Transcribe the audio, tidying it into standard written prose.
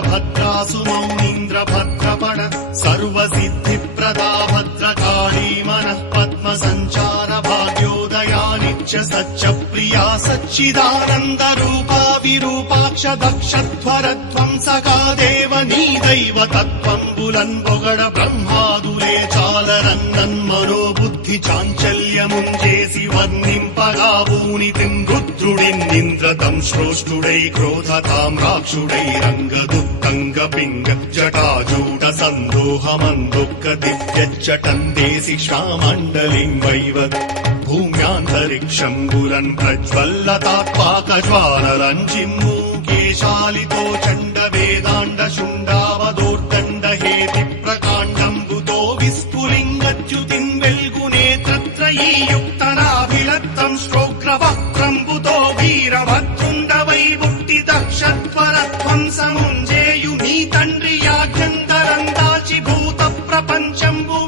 వీరభద్రాసు మౌనీంద్ర భద్రపణ సర్వసిద్ధిప్రదా భద్రకాళీ మనః పద్మ సంచార భాగ్యోదయానిత్య సత్య ప్రియా సచ్చిదానంద రూపా విరూపాక్ష దక్షధ్వర ధ్వంసకా దేవ నీ దైవ తత్వంబులన్ పొగడ బ్రహ్మాదులే చాలరన్నన్ మనోబుద్ధి చాంచల్యముంచేసి వర్ణింపగా ఊనితిం రుద్రుడిన్నింద్రతం శ్రోష్ఠుడై క్రోధతాం రాక్షుడై రంగదుత్తంగ పింగ జటాజూట సందోహమందుఃఖ దివ్యచ్చటందేసి శ్యామండలిం వైవత్ భూమ్యాంతరిక్షంబులన్ ప్రజ్వల్లతాత్పాకజ్వాలలం జిమ్మూ కేశాలితో చండ వేదాండ శుండావదోర్దండ హేతి ప్రకాండంబుతో విస్ఫులింగచ్యుతిం వెల్గునేత్రత్రయీయుక్తనాభిలత్తం శ్రోగ్రవక్త్రంబుతో వీరభద్రుండ వైబుట్టి దక్షధ్వరధ్వంసముంజేయు నీ తండ్రి యాజ్ఞంతరం దాచి భూత ప్రపంచంబు